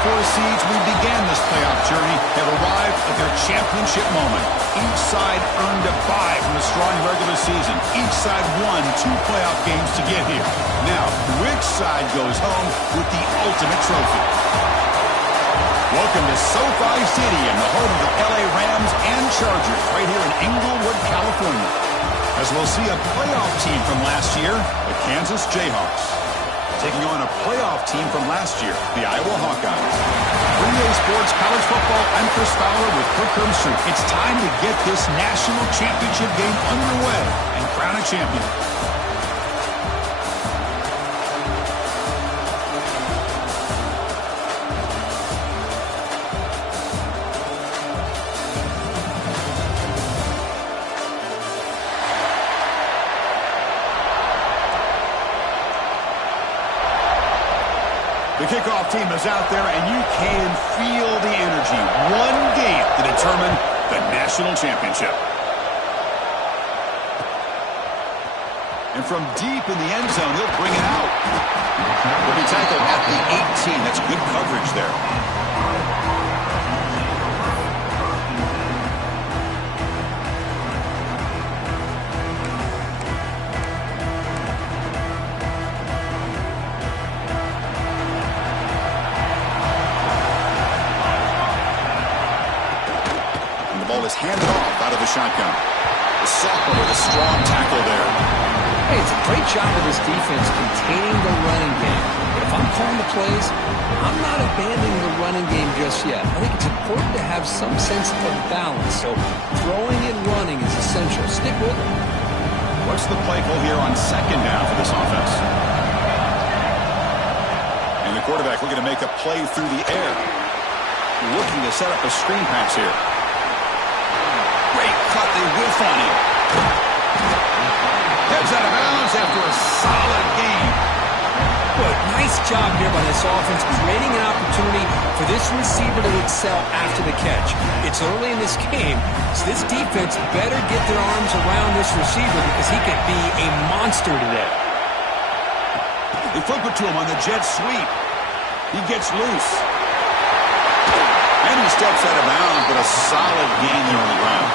4 seeds we began this playoff journey have arrived at their championship moment. Each side earned a bye from a strong regular season. Each side won 2 playoff games to get here. Now, which side goes home with the ultimate trophy? Welcome to SoFi Stadium, the home of the LA Rams and Chargers, right here in Inglewood, California. As we'll see a playoff team from last year, the Kansas Jayhawks, taking on a playoff team from last year, the Iowa Hawkeyes. 3A Sports College Football, I'm Chris Fowler with Kirk Herbstreit. It's time to get this national championship game underway and crown a champion. The kickoff team is out there, and you can feel the energy. One game to determine the national championship. And from deep in the end zone, he'll bring it out. He'll be tackled at the 18. That's good coverage there. Handed off out of the shotgun. The sophomore with a strong tackle there. Hey, it's a great job of this defense containing the running game. But if I'm calling the plays, I'm not abandoning the running game just yet. I think it's important to have some sense of balance. So throwing and running is essential. Stick with it. What's the play call here on second down for this offense? And the quarterback looking to make a play through the air. Looking to set up a screen pass here. Great cut, they whiff on him. Heads out of bounds after a solid game. Good, nice job here by this offense, creating an opportunity for this receiver to excel after the catch. It's early in this game, so this defense better get their arms around this receiver because he could be a monster today. They flip it to him on the jet sweep. He gets loose. And he steps out of bounds, but a solid gain there on the ground.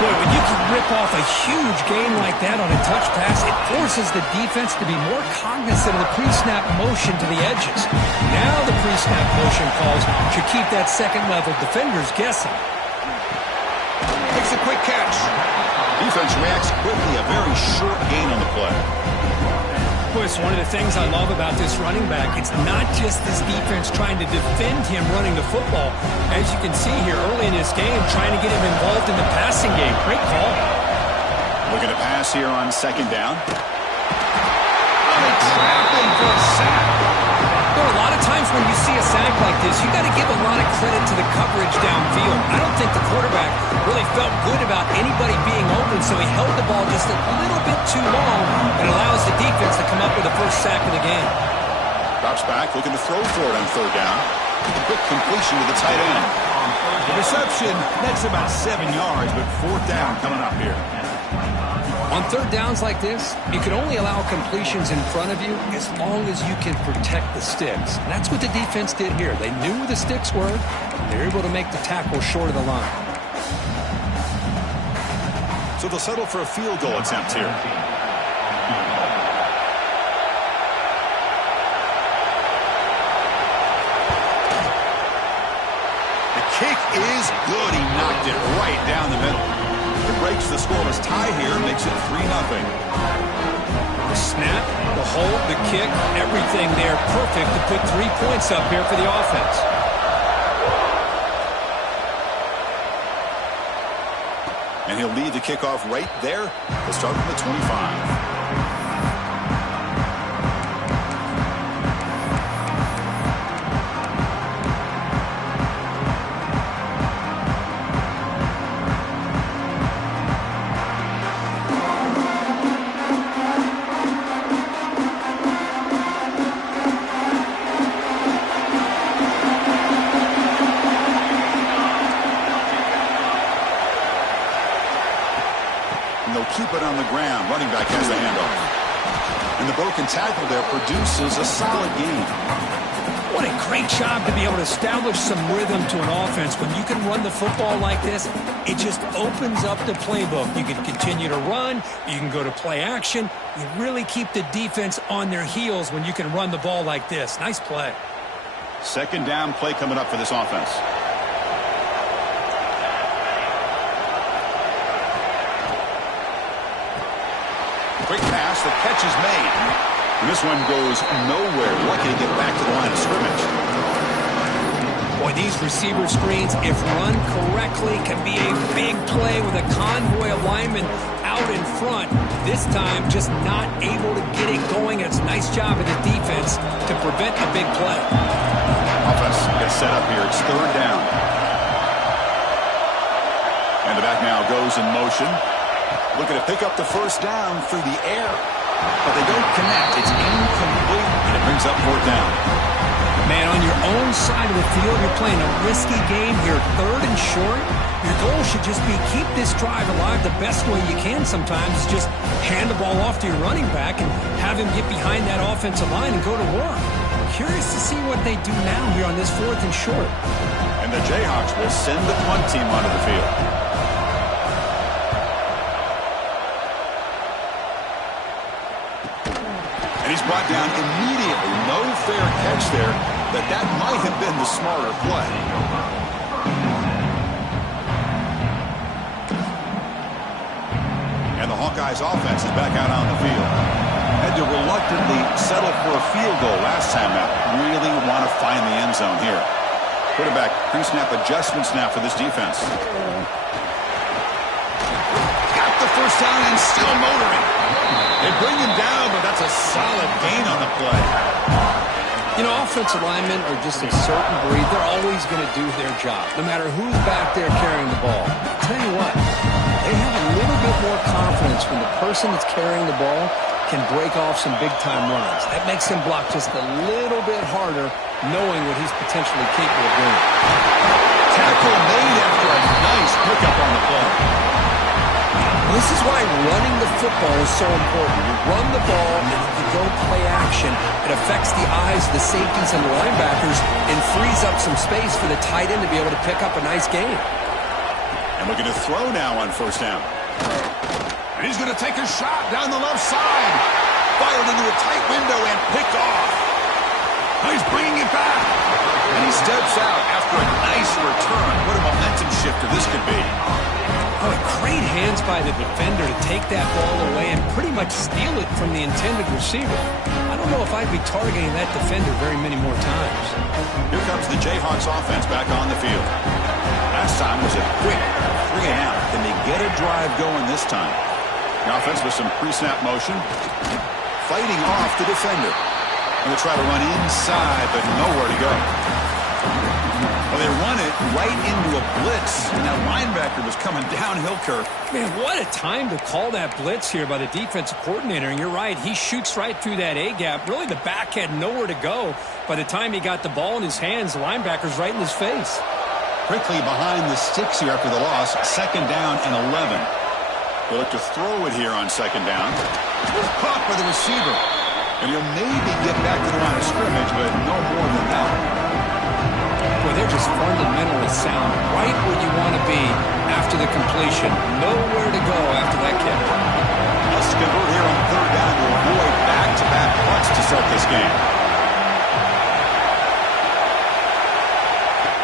Boy, when you can rip off a huge gain like that on a touch pass, it forces the defense to be more cognizant of the pre-snap motion to the edges. Now the pre-snap motion calls should keep that second-level defenders guessing. Makes a quick catch. Defense reacts quickly, a very short gain on the play. Boy, it's one of the things I love about this running back. It's not just this defense trying to defend him running the football. As you can see here early in this game, trying to get him involved in the passing game. Great call. Looking to pass here on second down. Oh, they trap him for a sack. There are a lot of times when you see a sack like this, you got to give a lot of credit to the coverage downfield. I don't think the quarterback really felt good about anybody being open, so he held the ball just a little bit too long and allows the defense to come up with the first sack of the game. Drops back, looking to throw for it on third down. Quick completion to the tight end. The reception, that's about 7 yards, but fourth down coming up here. On third downs like this, you can only allow completions in front of you as long as you can protect the sticks. And that's what the defense did here. They knew where the sticks were. They were able to make the tackle short of the line. So they'll settle for a field goal attempt here. The kick is good. He knocked it right down the middle. It breaks the scoreless tie here, makes it 3-0. The snap, the hold, the kick, everything there perfect to put 3 points up here for the offense. And he'll lead the kickoff right there. He'll start from the 25. Keep it on the ground. Running back has the handoff. And the broken tackle there produces a solid gain. What a great job to be able to establish some rhythm to an offense. When you can run the football like this, it just opens up the playbook. You can continue to run. You can go to play action. You really keep the defense on their heels when you can run the ball like this. Nice play. Second down play coming up for this offense. Quick pass, the catch is made. And this one goes nowhere. Lucky to get back to the line of scrimmage. Boy, these receiver screens, if run correctly, can be a big play with a convoy of linemen out in front. This time, just not able to get it going. It's a nice job of the defense to prevent a big play. Offense gets set up here. It's third down. And the back now goes in motion. Looking to pick up the first down through the air. But they don't connect. It's incomplete, and it brings up fourth down. Man, on your own side of the field, you're playing a risky game here. Third and short. Your goal should just be keep this drive alive the best way you can sometimes. Is just hand the ball off to your running back and have him get behind that offensive line and go to work. Curious to see what they do now here on this fourth and short. And the Jayhawks will send the punt team onto the field. He's brought down immediately. No fair catch there, but that might have been the smarter play. And the Hawkeyes offense is back out on the field. Had to reluctantly settle for a field goal last time out. Really want to find the end zone here. Quarterback pre-snap adjustments now for this defense. Got the first down and still motoring. They bring him down, but that's a solid gain on the play. You know, offensive linemen are just a certain breed. They're always going to do their job, no matter who's back there carrying the ball. I'll tell you what, they have a little bit more confidence when the person that's carrying the ball can break off some big-time runs. That makes him block just a little bit harder, knowing what he's potentially capable of doing. Tackle made after a nice pickup on the play. This is why running the football is so important. You run the ball, and if you go play action, it affects the eyes of the safeties and the linebackers and frees up some space for the tight end to be able to pick up a nice gain. And looking to throw now on first down. And he's going to take a shot down the left side. Fired into a tight window and picked off. Now he's bringing it back. And he steps out after a nice return. What a momentum shifter this could be. Oh, great hands by the defender to take that ball away and pretty much steal it from the intended receiver. I don't know if I'd be targeting that defender very many more times. Here comes the Jayhawks offense back on the field. Last time was a quick 3 and out. Can they get a drive going this time? The offense with some pre-snap motion. Fighting off the defender. Going to try to run inside, but nowhere to go. Well, they run it right into a blitz, and that linebacker was coming downhill, Kirk. Man, what a time to call that blitz here by the defensive coordinator. And you're right, he shoots right through that A-gap. Really, the back had nowhere to go. By the time he got the ball in his hands, the linebacker's right in his face. Quickly behind the sticks here after the loss. Second down and 11. They look to throw it here on second down. Caught by the receiver. And he'll maybe get back to the line of scrimmage, but no more than that. Boy, they're just fundamentally sound, right where you want to be after the completion. Nowhere to go after that kick. Let's convert here on third down to avoid back-to-back punts to start this game.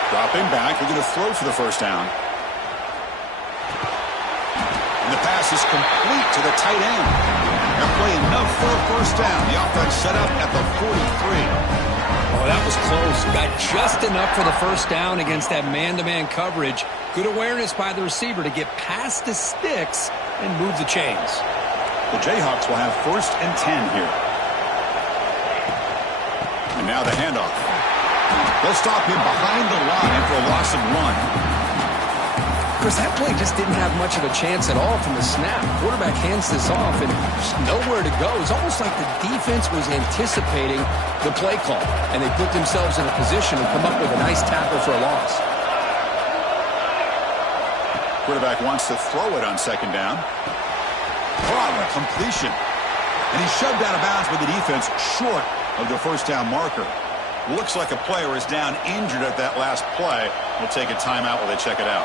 Dropping back, they're going to throw for the first down. And the pass is complete to the tight end. They're playing enough for a first down. The offense set up at the 43. Oh, that was close. Got just enough for the first down against that man-to-man coverage. Good awareness by the receiver to get past the sticks and move the chains. The Jayhawks will have first and 10 here. And now the handoff. They'll stop him behind the line for a loss of 1. Of course, that play just didn't have much of a chance at all from the snap. Quarterback hands this off and just nowhere to go. It's almost like the defense was anticipating the play call, and they put themselves in a position to come up with a nice tackle for a loss. Quarterback wants to throw it on second down. Oh, a completion. And he's shoved out of bounds by the defense short of the first down marker. Looks like a player is down injured at that last play. We'll take a timeout while they check it out.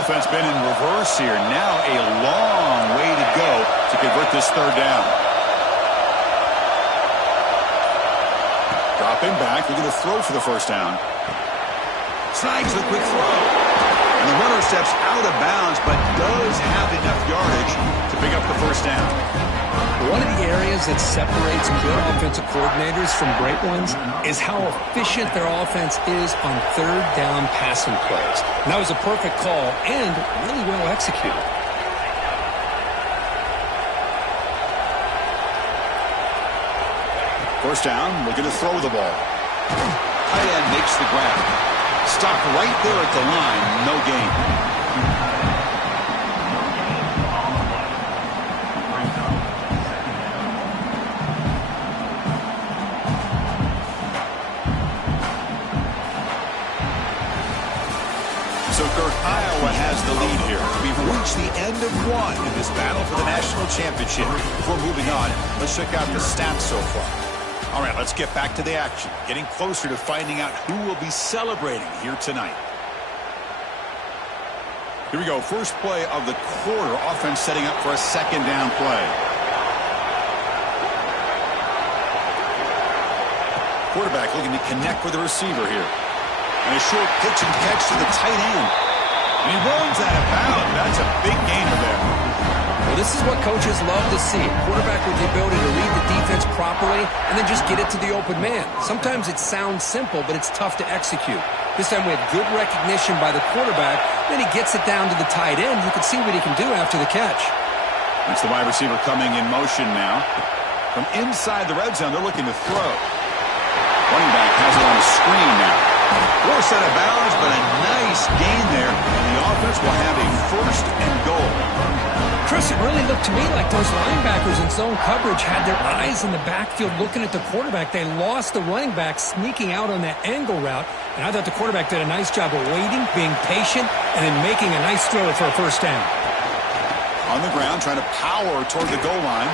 Offense been in reverse here. Now a long way to go to convert this third down. Dropping back. They're going to throw for the first down. Snags the quick throw. And the runner steps out of bounds, but does have enough yardage to pick up the first down. One of the areas that separates good offensive coordinators from great ones is how efficient their offense is on third down passing plays. And that was a perfect call and really well executed. First down, looking to throw the ball. Tight end makes the grab. Stop right there at the line, no gain. So Kirk, Iowa has the lead here. We've reached the end of one in this battle for the national championship. Before moving on, let's check out the stats so far. All right, let's get back to the action. Getting closer to finding out who will be celebrating here tonight. Here we go. First play of the quarter. Offense setting up for a second down play. Quarterback looking to connect with the receiver here. And a short pitch and catch to the tight end. And he runs out of bounds. That's a big gainer there. Well, this is what coaches love to see. Quarterback with the ability to read the defense properly and then just get it to the open man. Sometimes it sounds simple, but it's tough to execute. This time we had good recognition by the quarterback. Then he gets it down to the tight end. You can see what he can do after the catch. That's the wide receiver coming in motion now. From inside the red zone, they're looking to throw. Running back has it on the screen now. Forced out of bounds, but a nice gain there. And the offense will have a first and goal. Chris, it really looked to me like those linebackers in zone coverage had their eyes in the backfield looking at the quarterback. They lost the running back sneaking out on that angle route. And I thought the quarterback did a nice job of waiting, being patient, and then making a nice throw for a first down. On the ground, trying to power toward the goal line.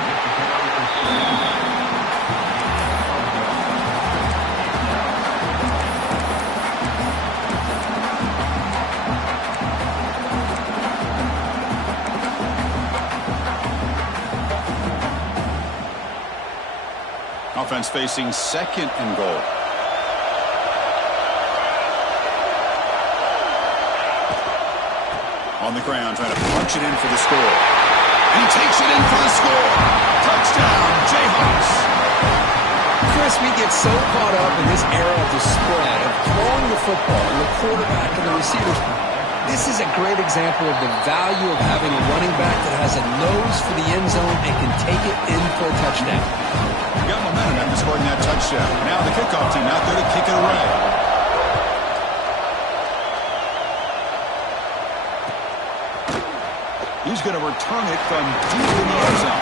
Offense facing second and goal. On the ground, trying to punch it in for the score. And he takes it in for the score. Touchdown, Jayhawks. Chris, we get so caught up in this era of the spread, of throwing the football, and the quarterback and the receivers. This is a great example of the value of having a running back that has a nose for the end zone and can take it in for a touchdown. Got momentum after scoring that touchdown. Now the kickoff team out there to kick it away. He's going to return it from deep in the end zone.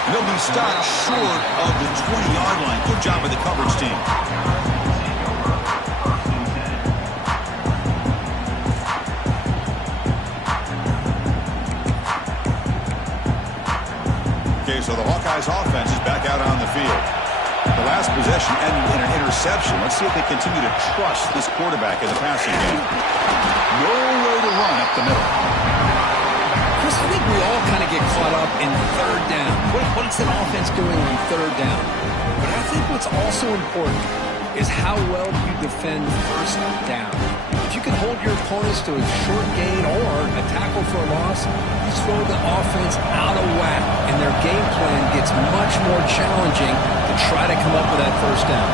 And he'll be stopped short of the 20-yard line. Good job by the coverage team. Okay, so the Hawkeyes offense is back out on the field. The last possession ended in an interception. Let's see if they continue to trust this quarterback in the passing game. Nowhere to run up the middle. Chris, I think we all kind of get caught up in third down. What's an offense doing on third down? But I think what's also important is how well you defend first down. If you can hold your opponents to a short gain or a tackle for a loss, you throw the offense out of whack, and their game plan gets much more challenging to try to come up with that first down.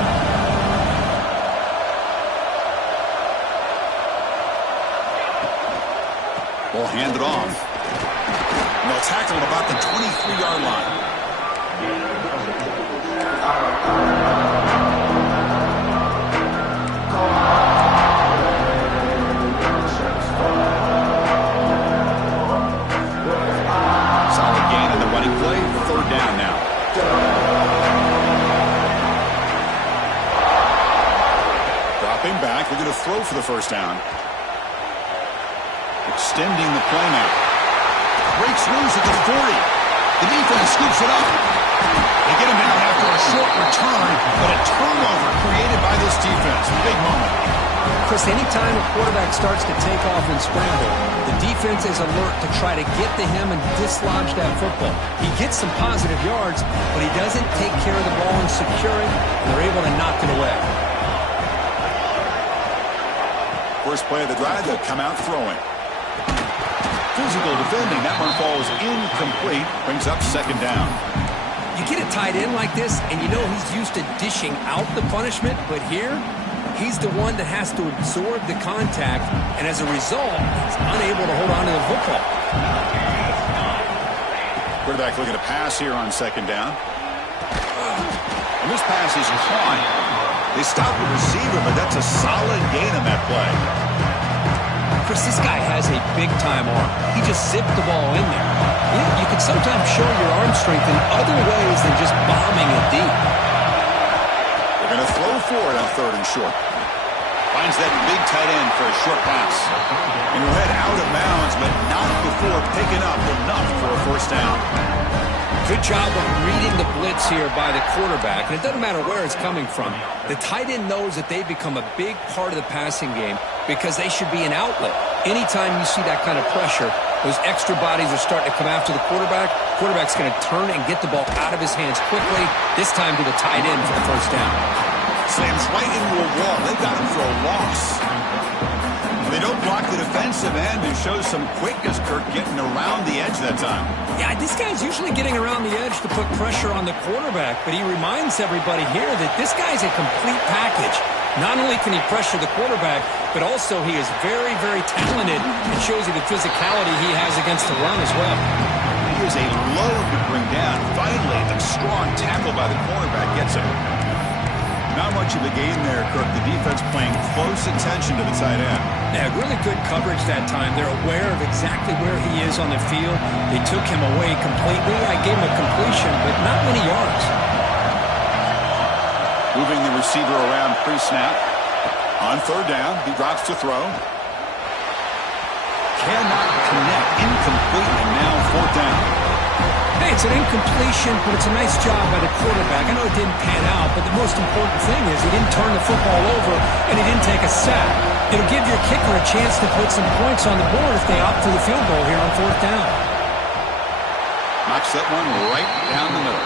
Ball handed off. And they'll tackle at about the 23-yard line. Solid gain on the running play. Third down now. Dropping back. They're going to throw for the first down. Extending the play now. breaks loose at the 40. The defense scoops it up. They get him down after a short return, but a turnover created by this defense. Big moment. Chris, anytime a quarterback starts to take off and scramble, the defense is alert to try to get to him and dislodge that football. He gets some positive yards, but he doesn't take care of the ball and secure it, and they're able to knock it away. First play of the drive, they'll come out throwing. Physical defending. That one falls incomplete. Brings up second down. You get a tight end like this, and you know he's used to dishing out the punishment, but here, he's the one that has to absorb the contact, and as a result, he's unable to hold on to the football. Quarterback looking to pass here on second down. And this pass is caught. They stop the receiver, but that's a solid gain on that play. Chris, this guy has a big-time arm. He just zipped the ball in there. You can sometimes show your arm strength in other ways than just bombing it deep. They're going to throw for it on third and short. Finds that big tight end for a short pass. And he'll head out of bounds, but not before picking up enough for a first down. Good job of reading the blitz here by the quarterback. And it doesn't matter where it's coming from. The tight end knows that they've become a big part of the passing game because they should be an outlet. Anytime you see that kind of pressure, those extra bodies are starting to come after the quarterback. Quarterback's going to turn and get the ball out of his hands quickly, this time to the tight end for the first down. Slams right into a wall. They've got him for a loss. They don't block the defensive end and shows some quickness, Kirk, getting around the edge that time. Yeah, this guy's usually getting around the edge to put pressure on the quarterback, but he reminds everybody here that this guy's a complete package. Not only can he pressure the quarterback, but also he is very, very talented and shows you the physicality he has against the run as well. He is a load to bring down. Finally, a strong tackle by the cornerback gets him. Not much of a game there, Kirk. The defense paying close attention to the tight end. Yeah, really good coverage that time. They're aware of exactly where he is on the field. They took him away completely. I gave him a completion, but not many yards. Moving the receiver around pre-snap. On third down, he drops to throw. Cannot connect. Incomplete, and now fourth down. Hey, it's an incompletion, but it's a nice job by the quarterback. I know it didn't pan out, but the most important thing is he didn't turn the football over and he didn't take a sack. It'll give your kicker a chance to put some points on the board if they opt for the field goal here on fourth down. Knocks that one right down the middle.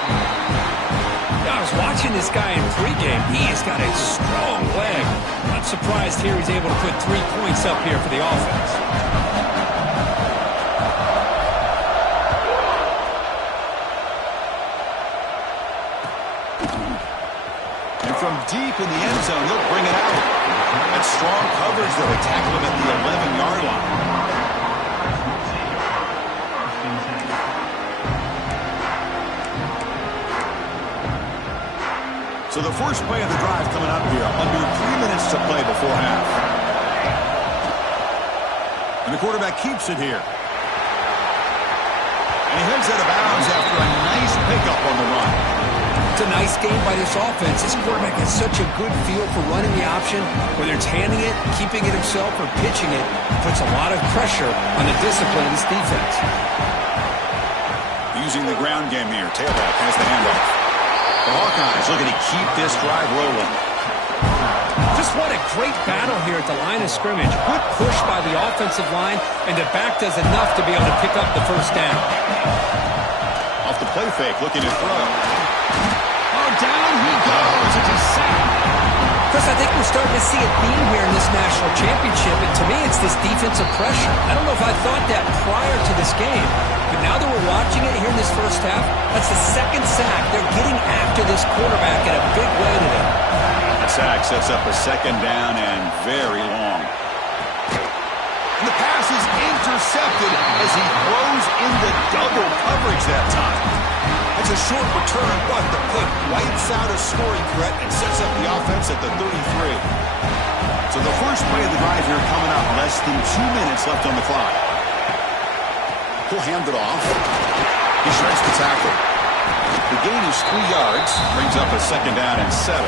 I was watching this guy in pregame. He has got a strong leg. Not surprised here he's able to put 3 points up here for the offense. From deep in the end zone, he'll bring it out. That strong coverage, though, they tackle him at the 11-yard line. So the first play of the drive coming up here, under 3 minutes to play before half. And the quarterback keeps it here. And he heads out of bounds after a nice pickup on the run. It's a nice game by this offense. This quarterback has such a good feel for running the option, whether it's handing it, keeping it himself, or pitching it. Puts a lot of pressure on the discipline of this defense. Using the ground game here. Tailback has the handoff. The Hawkeyes looking to keep this drive rolling. Just what a great battle here at the line of scrimmage. Good push by the offensive line, and the back does enough to be able to pick up the first down. Off the play fake, looking to throw. Down he goes. It's a sack. Chris, I think we're starting to see a theme here in this national championship, and to me it's this defensive pressure. I don't know if I thought that prior to this game, but now that we're watching it here in this first half, that's the second sack. They're getting after this quarterback in a big way today. The sack sets up a second down and very long. And the pass is intercepted as he throws into double coverage that time. It's a short return, but the pick wipes out a scoring threat and sets up the offense at the 33. So the first play of the drive here coming up. Less than 2 minutes left on the clock. He'll hand it off. He shreds the tackle. The gain is 3 yards. Brings up a second down and 7.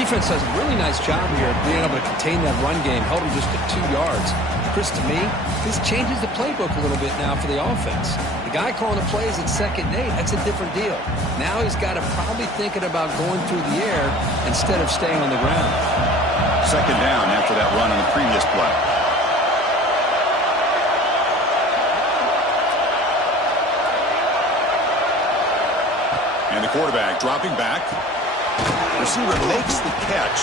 Defense does a really nice job here of being able to contain that run game, held him just at 2 yards. Chris, to me, this changes the playbook a little bit now for the offense. The guy calling the plays at 2nd and 8, that's a different deal. Now he's got to probably thinking about going through the air instead of staying on the ground. 2nd down after that run on the previous play. And the quarterback dropping back. Receiver makes the catch.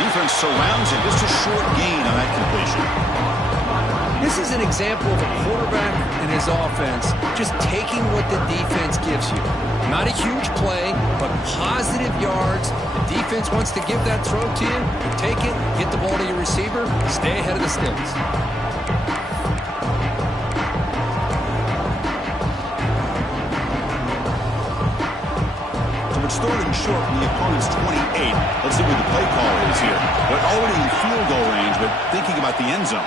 Defense surrounds him. Just a short gain on that completion. This is an example of a quarterback and his offense just taking what the defense gives you. Not a huge play, but positive yards. The defense wants to give that throw to you. You take it, get the ball to your receiver, stay ahead of the sticks. So it's 3rd and short from the opponent's 28. Let's see what the play call is here. They're already in field goal range, but thinking about the end zone.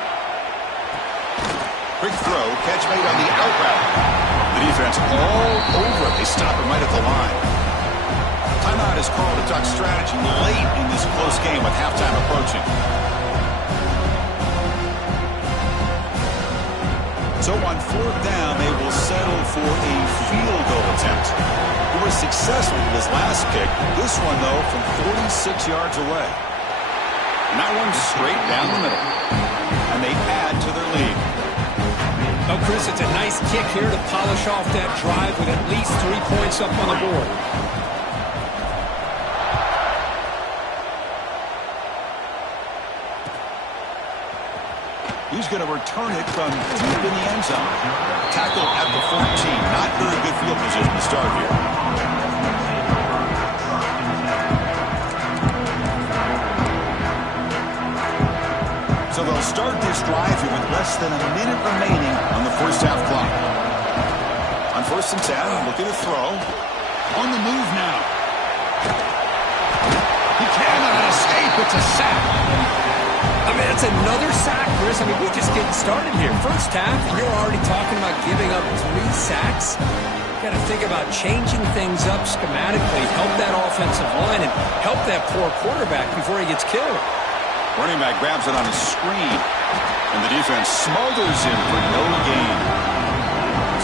Quick throw, catch made on the out route. The defense all over it. They stop him right at the line. Timeout is called to talk strategy late in this close game with halftime approaching. So on 4th down, they will settle for a field goal attempt. He was successful with his last kick. This one, though, from 46 yards away. And that one's straight down the middle. And they add to their lead. Oh, Chris, it's a nice kick here to polish off that drive with at least 3 points up on the board. He's going to return it from deep in the end zone. Tackle at the 14. Not very good field position to start here. So they'll start this drive here with less than a minute remaining on the first half clock. On 1st and 10, looking to throw. On the move now. He cannot escape. It's a sack. I mean, it's another sack, Chris. I mean, we're just getting started here. First half, and you're already talking about giving up 3 sacks. Got to think about changing things up schematically, help that offensive line, and help that poor quarterback before he gets killed. Running back grabs it on a screen, and the defense smothers him for no gain.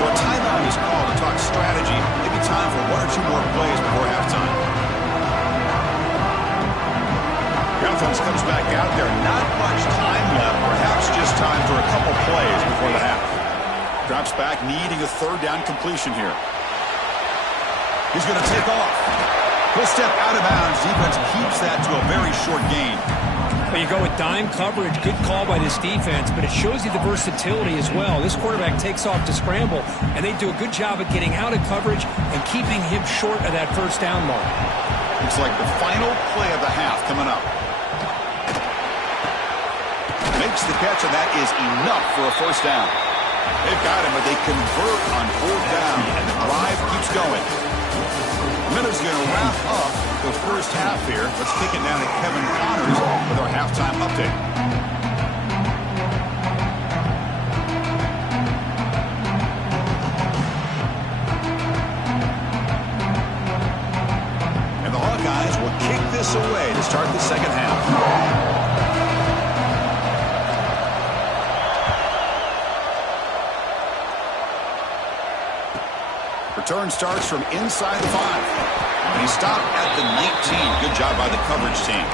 So a timeout is called to talk strategy. Maybe time for 1 or 2 more plays before halftime. The offense comes back out there. Not much time left. Perhaps just time for a couple plays before the half. Drops back, needing a 3rd down completion here. He's going to take off. He'll step out of bounds. Defense keeps that to a very short gain. Well, you go with dime coverage. Good call by this defense, but it shows you the versatility as well. This quarterback takes off to scramble, and they do a good job of getting out of coverage and keeping him short of that 1st down mark. Looks like the final play of the half coming up. Makes the catch, and that is enough for a 1st down. They've got him, but they convert on 4th down, and the drive keeps going. Miller's going to wrap up the first half here. Let's kick it down to Kevin Connors with our halftime update. And the Hawkeyes will kick this away to start the 2nd half. Return starts from inside the 5. And he stopped at the 19. Good job by the coverage team.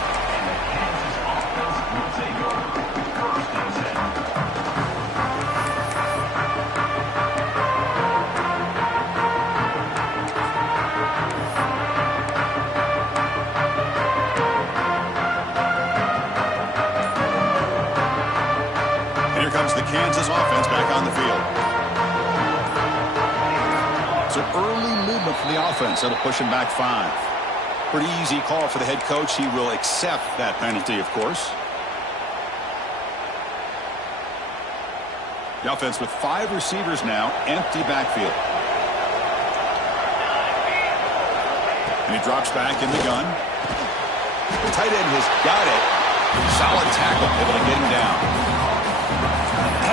And here comes the Kansas offense back on the field. So early movement from the offense. That'll push him back 5. Pretty easy call for the head coach. He will accept that penalty, of course. The offense with 5 receivers now. Empty backfield. And he drops back in the gun. The tight end has got it. Solid tackle, able to get him down.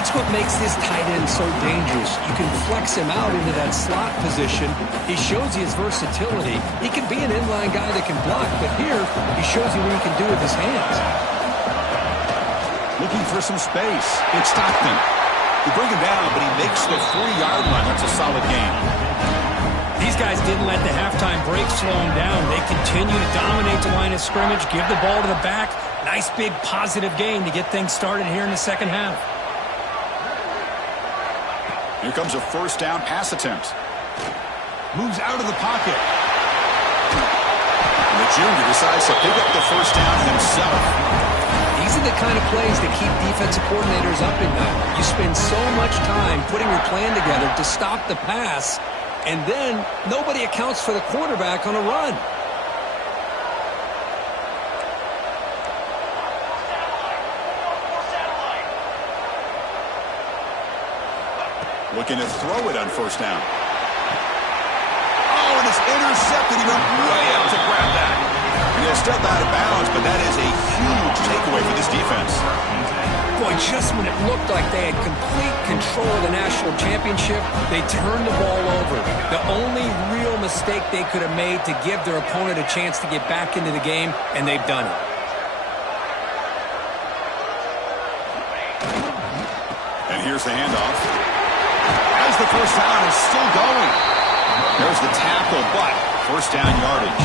That's what makes this tight end so dangerous. You can flex him out into that slot position. He shows you his versatility. He can be an inline guy that can block, but here he shows you what he can do with his hands. Looking for some space. It's Stockton. They bring him down, but he makes the 3-yard line. That's a solid gain. These guys didn't let the halftime break slow them down. They continue to dominate the line of scrimmage, give the ball to the back. Nice big positive gain to get things started here in the second half. Here comes a first down pass attempt. Moves out of the pocket. And the junior decides to pick up the first down himself. These are the kind of plays that keep defensive coordinators up at night. You spend so much time putting your plan together to stop the pass, and then nobody accounts for the quarterback on a run. Looking to throw it on first down. Oh, and it's intercepted. He went way out to grab that. And he'll step out of bounds, but that is a huge takeaway for this defense. Boy, just when it looked like they had complete control of the national championship, they turned the ball over. The only real mistake they could have made to give their opponent a chance to get back into the game, and they've done it. And here's the handoff. As the first down is still going. There's the tackle, but first down yardage.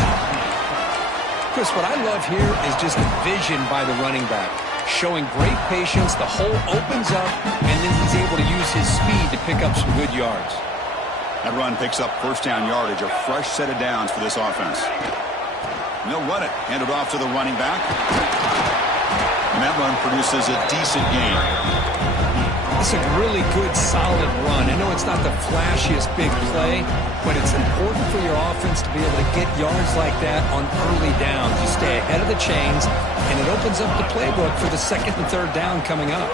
Chris, what I love here is just the vision by the running back. Showing great patience, the hole opens up, and then he's able to use his speed to pick up some good yards. That run picks up first down yardage, a fresh set of downs for this offense. And they'll run it, hand it off to the running back. And that run produces a decent gain. It's a really good, solid run. I know it's not the flashiest big play, but it's important for your offense to be able to get yards like that on early downs. You stay ahead of the chains, and it opens up the playbook for the second and third down coming up.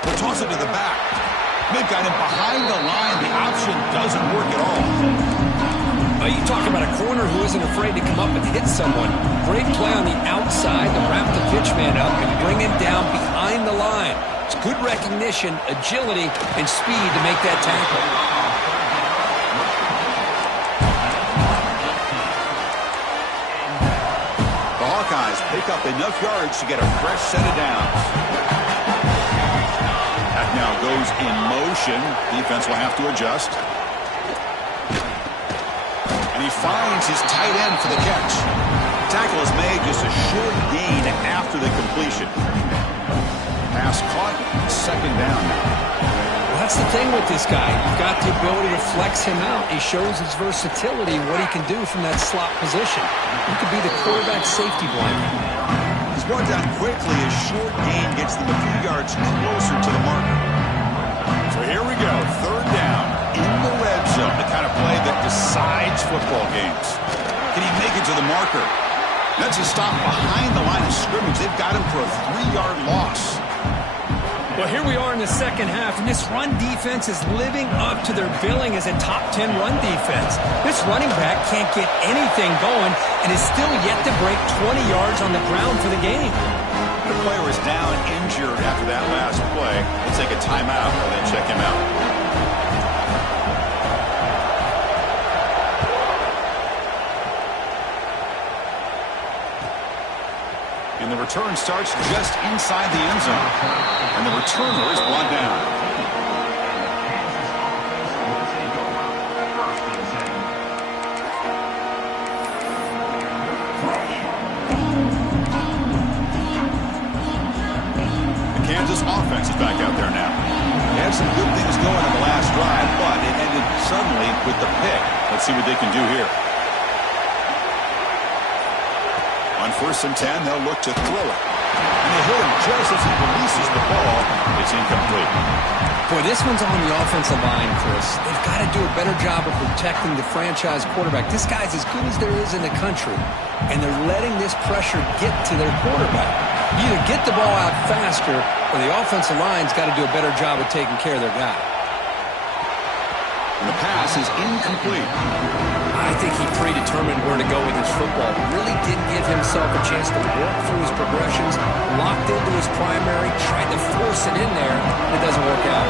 They'll toss it to the back. They've got him behind the line. The option doesn't work at all. You talk about a corner who isn't afraid to come up and hit someone. Great play on the outside to wrap the pitch man up and bring him down behind the line. It's good recognition, agility, and speed to make that tackle. The Hawkeyes pick up enough yards to get a fresh set of downs. That now goes in motion. Defense will have to adjust. And he finds his tight end for the catch. Tackle is made just a short gain after the completion. Pass caught, second down. Well, that's the thing with this guy. You've got the ability to flex him out. He shows his versatility, what he can do from that slot position. He could be the quarterback safety blanket. He's brought down quickly. A short gain gets them a few yards closer to the marker. So here we go, third down in the red zone, the kind of play that decides football games. Can he make it to the marker? That's a stop behind the line of scrimmage. They've got him for a 3-yard loss. Well, here we are in the second half, and this run defense is living up to their billing as a top 10 run defense. This running back can't get anything going and is still yet to break 20 yards on the ground for the game. The player is down injured after that last play. We'll take a timeout and then check him out. And the return starts just inside the end zone. And the returner is brought down. The Kansas offense is back out there now. They had some good things going on the last drive, but it ended suddenly with the pick. Let's see what they can do here. On 1st and 10, they'll look to throw it. And they hit him just as he releases the ball. It's incomplete. Boy, this one's on the offensive line, Chris. They've got to do a better job of protecting the franchise quarterback. This guy's as good as there is in the country, and they're letting this pressure get to their quarterback. You either get the ball out faster, or the offensive line's got to do a better job of taking care of their guy. And the pass is incomplete. I think he predetermined where to go with his football. Really didn't give himself a chance to work through his progressions. locked into his primary, tried to force it in there, and it doesn't work out.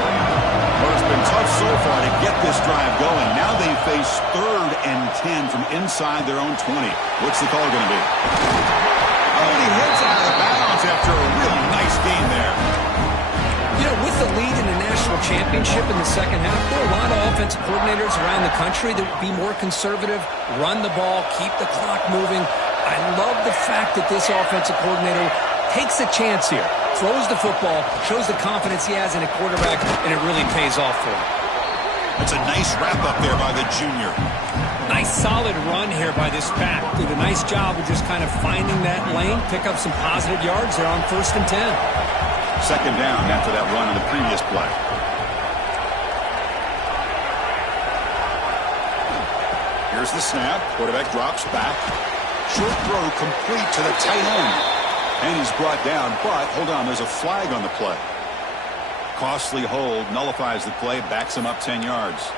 Well, it's been tough so far to get this drive going. Now they face 3rd and 10 from inside their own 20. What's the call going to be? Oh, and he hits out of bounds after a really nice game there. You know, with the lead in the national championship in the second half, there are a lot of offensive coordinators around the country that would be more conservative, run the ball, keep the clock moving. I love the fact that this offensive coordinator takes a chance here, throws the football, shows the confidence he has in a quarterback, and it really pays off for him. That's a nice wrap-up there by the junior. Nice solid run here by this back. Did a nice job of just kind of finding that lane, pick up some positive yards there on 1st and 10. 2nd down after that run in the previous play. Here's the snap. Quarterback drops back. Short throw complete to the tight end. And he's brought down, but hold on, there's a flag on the play. Costly hold, nullifies the play, backs him up 10 yards.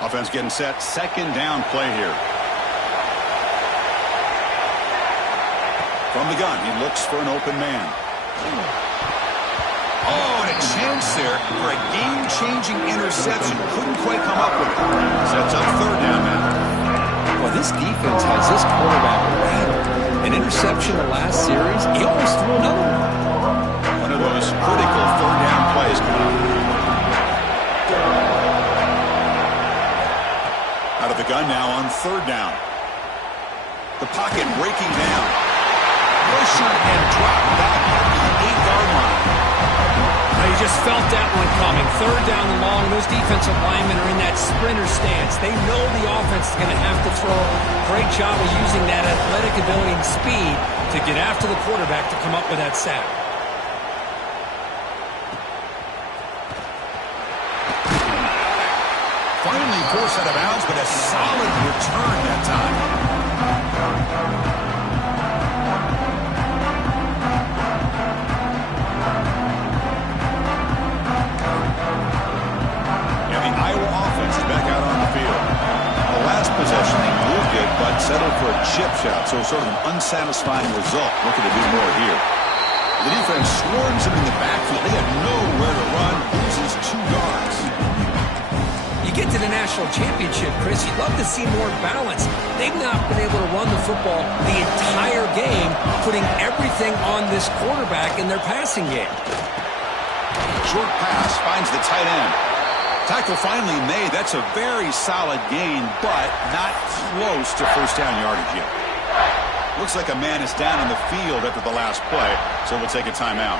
Offense getting set. 2nd down play here. From the gun, he looks for an open man. Oh, and a chance there for a game-changing interception. Couldn't quite come up with it. Sets up 3rd down now. Well, this defense has this quarterback rattled. An interception the last series. He almost threw another one. One of those critical 3rd down plays coming up. Out of the gun now on 3rd down. The pocket breaking down. Pressure and drop back at the 8-yard line. You just felt that one coming. 3rd down and long. Those defensive linemen are in that sprinter stance. They know the offense is going to have to throw. Great job of using that athletic ability and speed to get after the quarterback to come up with that sack. Finally forced out of bounds, but a solid return that time. And the Iowa offense is back out on the field. The last possession, they moved it, but settled for a chip shot, so sort of an unsatisfying result. Looking to do more here. The defense swarms him in the backfield. They have nowhere to run. Loses 2 yards. You get to the national championship, Chris, you'd love to see more balance. They've not been able to run the football the entire game, putting everything on this quarterback in their passing game. Short pass finds the tight end. Tackle finally made. That's a very solid gain, but not close to 1st down yardage yet. Looks like a man is down on the field after the last play, so we'll take a timeout.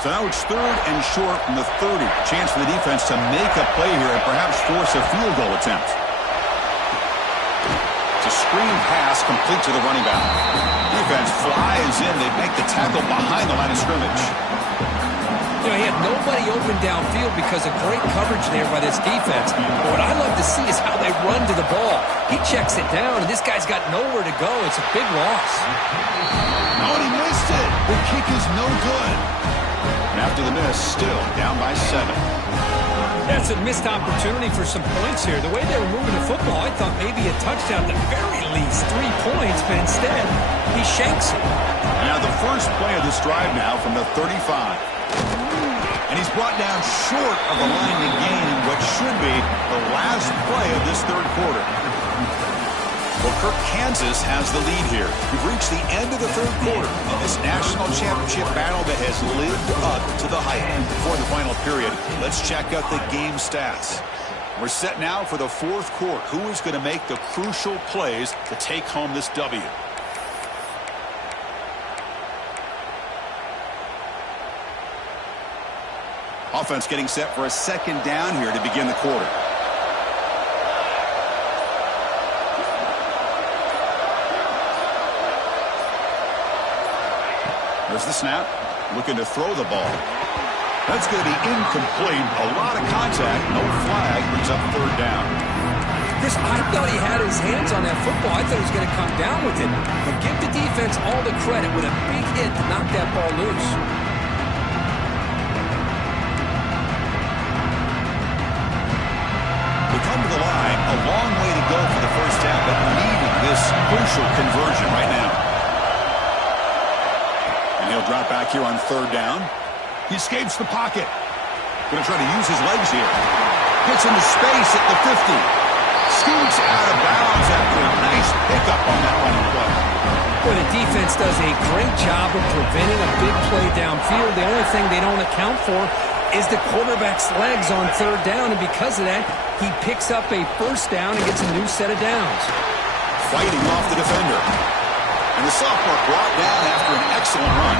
So now it's 3rd and short from the 30. Chance for the defense to make a play here and perhaps force a field goal attempt. It's a screen pass complete to the running back. Defense flies in. They make the tackle behind the line of scrimmage. You know, he had nobody open downfield because of great coverage there by this defense. But what I love to see is how they run to the ball. He checks it down, and this guy's got nowhere to go. It's a big loss. Oh, and he missed it. The kick is no good. And after the miss, still down by 7. That's a missed opportunity for some points here. The way they were moving the football, I thought maybe a touchdown, at the very least 3 points, but instead, he shanks it. Now the first play of this drive now from the 35. And he's brought down short of the line to gain what should be the last play of this 3rd quarter. Well, Kirk, Kansas has the lead here. We've reached the end of the 3rd quarter of this national championship battle that has lived up to the hype. Before the final period, let's check out the game stats. We're set now for the 4th quarter. Who is going to make the crucial plays to take home this W? Offense getting set for a 2nd down here to begin the quarter. There's the snap. Looking to throw the ball. That's going to be incomplete. A lot of contact. No flag. Brings up 3rd down. Chris, I thought he had his hands on that football. I thought he was going to come down with it. But give the defense all the credit with a big hit to knock that ball loose. crucial conversion right now. And he'll drop back here on third down. He escapes the pocket. Going to try to use his legs here. Gets into space at the 50. Scoots out of bounds after a nice pickup on that running play. Well, the defense does a great job of preventing a big play downfield. The only thing they don't account for is the quarterback's legs on third down, and because of that, he picks up a first down and gets a new set of downs. Fighting off the defender. And the sophomore brought down after an excellent run.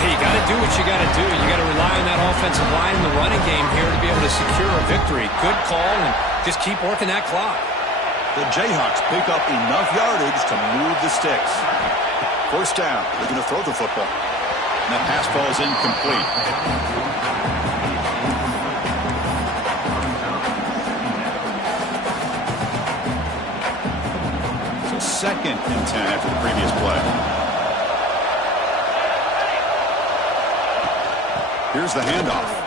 Hey, you got to do what you got to do. You got to rely on that offensive line in the running game here to be able to secure a victory. Good call, and just keep working that clock. The Jayhawks pick up enough yardage to move the sticks. First down. They're going to throw the football. And that pass ball is incomplete. So 2nd and 10 after the previous play. Here's the handoff.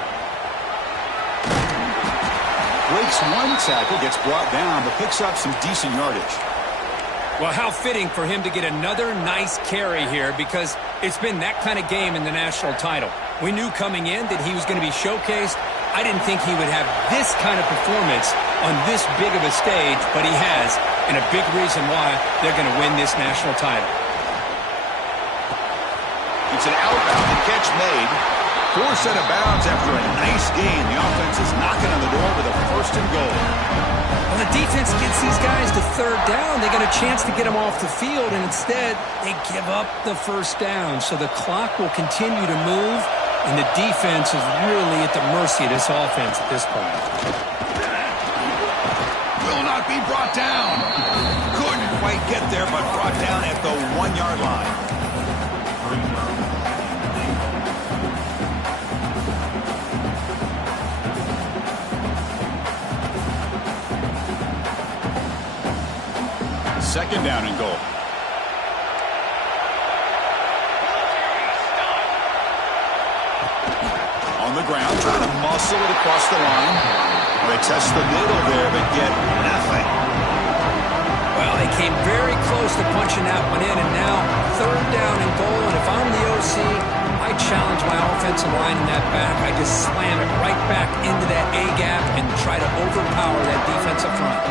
Breaks one tackle, gets brought down, but picks up some decent yardage. Well, how fitting for him to get another nice carry here, because it's been that kind of game in the national title. We knew coming in that he was going to be showcased. I didn't think he would have this kind of performance on this big of a stage, but he has, and a big reason why they're going to win this national title. It's an outbound catch made. Forced out of bounds after a nice gain. The offense is knocking on the door with a 1st and goal. When the defense gets these guys to third down, they got a chance to get them off the field, and instead they give up the first down. So the clock will continue to move, and the defense is really at the mercy of this offense at this point. Will not be brought down. Couldn't quite get there, but brought down at the 1-yard line. Second down and goal. On the ground, trying to muscle it across the line. They test the middle there, but get nothing. Well, they came very close to punching that one in, and now third down and goal. And if I'm the OC, I challenge my offensive line in that back. I just slam it right back into that A-gap and try to overpower that defensive front.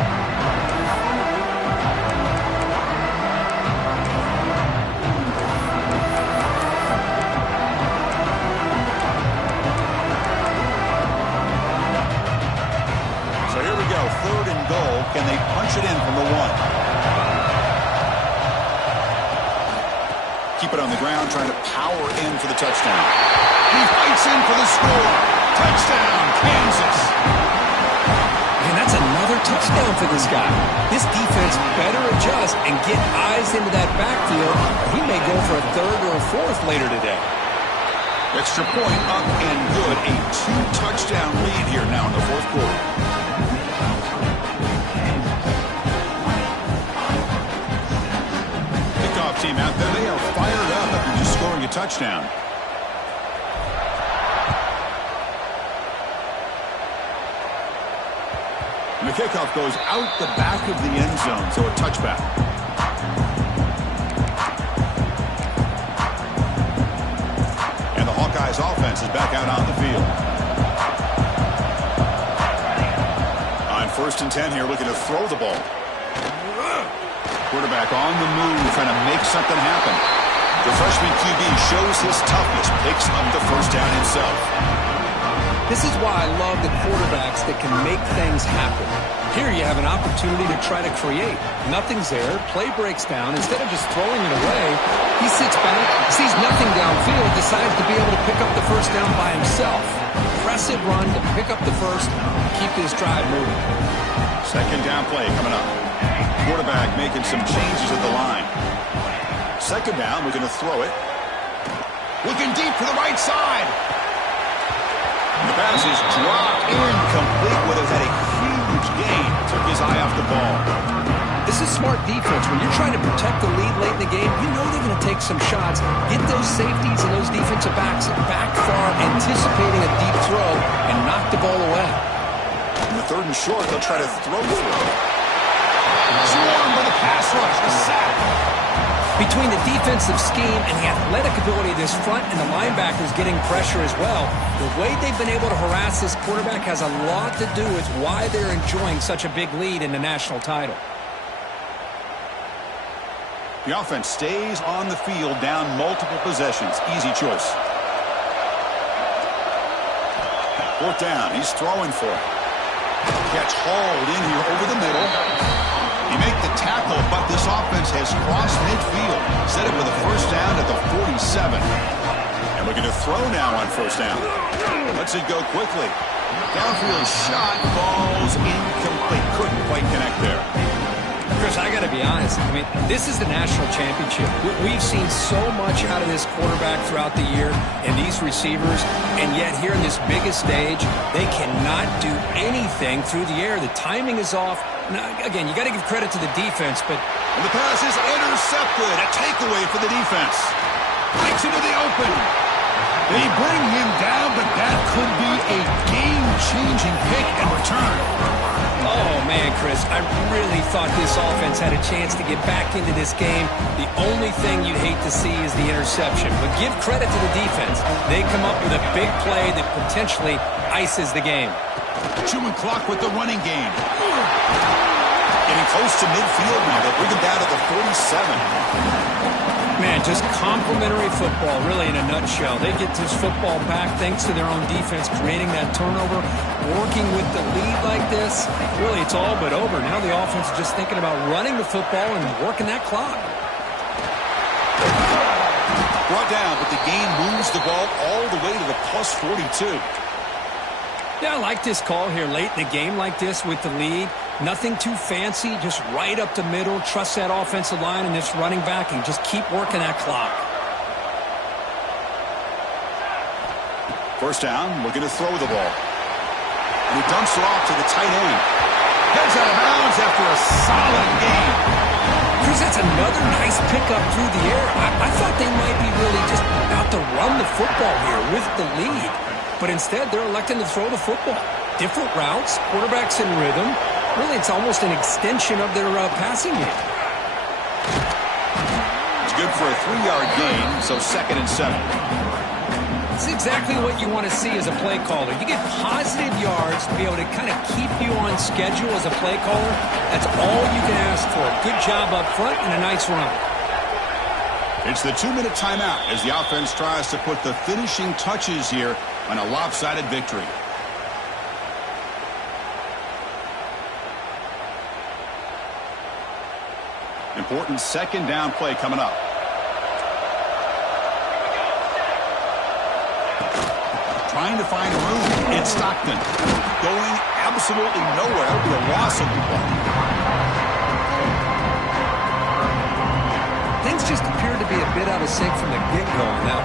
Third and goal. Can they punch it in from the 1? Keep it on the ground, trying to power in for the touchdown. He fights in for the score. Touchdown, Kansas. And that's another touchdown for this guy. This defense better adjust and get eyes into that backfield. He may go for a 3rd or a 4th later today. Extra point up and good. A 2-touchdown lead here now in the 4th quarter. Team out there, they are fired up after just scoring a touchdown. And the kickoff goes out the back of the end zone, so a touchback. And the Hawkeyes offense is back out on the field. On 1st and 10 here, looking to throw the ball. Quarterback on the move, trying to make something happen. The freshman QB shows his toughness, picks up the first down himself. This is why I love the quarterbacks that can make things happen. Here you have an opportunity to try to create. Nothing's there, play breaks down. Instead of just throwing it away, he sits back, sees nothing downfield, decides to be able to pick up the first down by himself. Impressive run to pick up the first, keep this drive moving. Second down play coming up. Quarterback making some changes at the line. Second down, we're going to throw it. Looking deep to the right side. The pass is dropped incomplete. Would have had a huge gain. Took his eye off the ball. This is smart defense. When you're trying to protect the lead late in the game, you know they're going to take some shots. Get those safeties and those defensive backs back far, anticipating a deep throw, and knock the ball away. In the 3rd and short, they'll try to throw through. Swarmed by the pass rush. A sack. Between the defensive scheme and the athletic ability of this front and the linebackers getting pressure as well, the way they've been able to harass this quarterback has a lot to do with why they're enjoying such a big lead in the national title. The offense stays on the field down multiple possessions. Easy choice. Fourth down. He's throwing for it. Catch hauled in here over the middle. You make the tackle, but this offense has crossed midfield. Set it with a first down at the 47. And looking to throw now on first down. Lets it go quickly. Downfield shot falls incomplete. Couldn't quite connect there. Chris, I got to be honest. I mean, this is the national championship. We've seen so much out of this quarterback throughout the year and these receivers, and yet here in this biggest stage, they cannot do anything through the air. The timing is off. Now, again, you got to give credit to the defense, but... And the pass is intercepted. A takeaway for the defense. Breaks into the open. They bring him down, but that could be a game-changing pick and return. Oh, man, Chris, I really thought this offense had a chance to get back into this game. The only thing you'd hate to see is the interception. But give credit to the defense. They come up with a big play that potentially ices the game. Chewing clock with the running game. Getting close to midfield now. They bring him down to the 47. Man, just complimentary football, really, in a nutshell. They get this football back thanks to their own defense, creating that turnover, working with the lead like this. Really, it's all but over. Now the offense is just thinking about running the football and working that clock. Brought down, but the gain moves the ball all the way to the plus 42. Yeah, I like this call here late in the game like this with the lead. Nothing too fancy, just right up the middle. Trust that offensive line and this running back and just keep working that clock. First down, looking to throw the ball. And he dumps it off to the tight end. Heads out of bounds after a solid game. Chris, that's another nice pickup through the air. I thought they might be really just about to run the football here with the lead. But instead, they're electing to throw the football. Different routes, quarterback's in rhythm. Really, it's almost an extension of their passing game. It's good for a 3-yard gain, so 2nd and 7. It's exactly what you want to see as a play caller. You get positive yards to be able to kind of keep you on schedule as a play caller. That's all you can ask for. Good job up front and a nice run. It's the 2-minute timeout as the offense tries to put the finishing touches here on a lopsided victory. Important second down play coming up. Trying to find room. It's Stockton. Going absolutely nowhere. It'll be a loss of the ball. Things just appear to be a bit out of sync from the get-go now.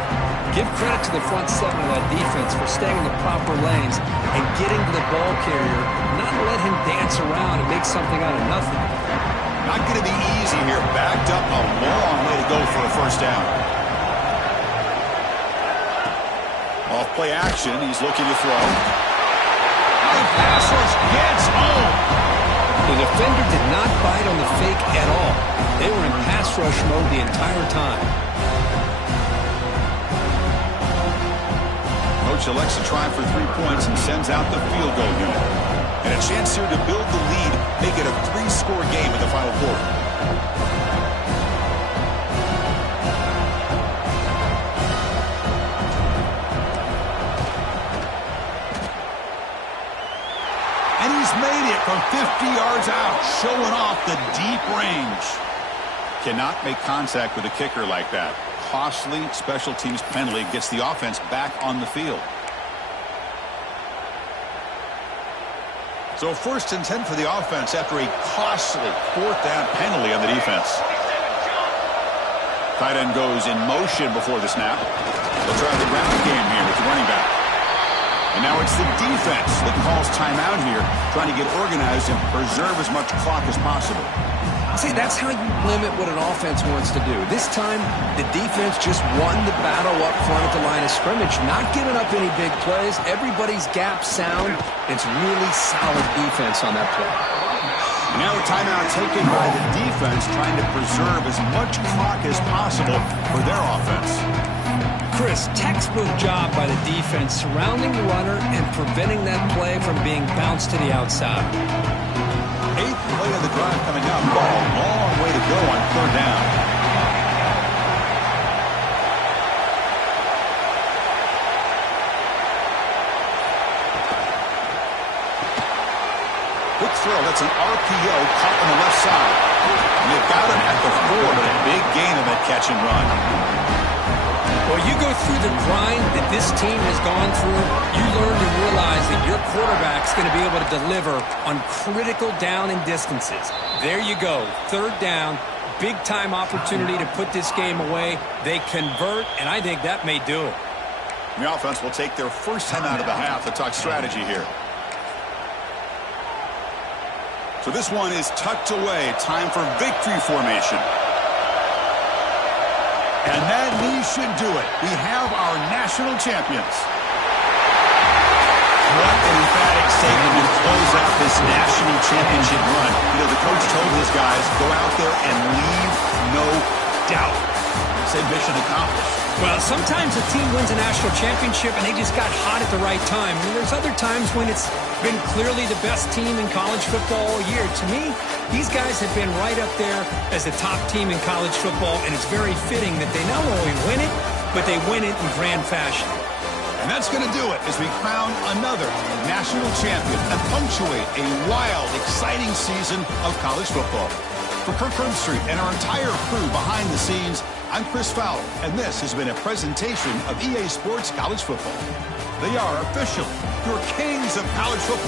Give credit to the front seven of that defense for staying in the proper lanes and getting to the ball carrier, not let him dance around and make something out of nothing. Not going to be easy here. Backed up a long way to go for a first down. Off play action. He's looking to throw. And pass rush gets home. The defender did not bite on the fake at all. They were in pass rush mode the entire time. Coach elects to try for 3 points and sends out the field goal unit. And a chance here to build the lead, make it a 3-score game in the final quarter. And he's made it from 50 yards out, showing off the deep range. Cannot make contact with a kicker like that. Costly special teams penalty gets the offense back on the field. So 1st and 10 for the offense after a costly 4th down penalty on the defense. Tight end goes in motion before the snap. They'll try the ground game here with the running back. And now it's the defense that calls timeout here, trying to get organized and preserve as much clock as possible. See, that's how you limit what an offense wants to do. This time, the defense just won the battle up front at the line of scrimmage, not giving up any big plays. Everybody's gap sound. It's really solid defense on that play. Now a timeout taken by the defense, trying to preserve as much clock as possible for their offense. Chris, textbook job by the defense surrounding the runner and preventing that play from being bounced to the outside. 8th play of the drive coming up. Ball, long way to go on 3rd down. Quick throw. That's an RPO caught on the left side. And they've got him at the 4, but a big gain on that catch and run. Well, you go through the grind that this team has gone through, you learn to realize that your quarterback's going to be able to deliver on critical down and distances. There you go, 3rd down, big-time opportunity to put this game away. They convert, and I think that may do it. The offense will take their first time out of the half to talk strategy here. So this one is tucked away. Time for victory formation. And that knee should do it. We have our national champions. What an emphatic statement to close out this national championship run. You know, the coach told his guys, go out there and leave no doubt. Say mission accomplished. Well, sometimes a team wins a national championship and they just got hot at the right time. And there's other times when it's been clearly the best team in college football all year. To me, these guys have been right up there as the top team in college football, and it's very fitting that they not only win it, but they win it in grand fashion. And that's going to do it as we crown another national champion and punctuate a wild, exciting season of college football. For Kirk Herbstreit and our entire crew behind the scenes, I'm Chris Fowler, and this has been a presentation of EA Sports College Football. They are officially your kings of college football.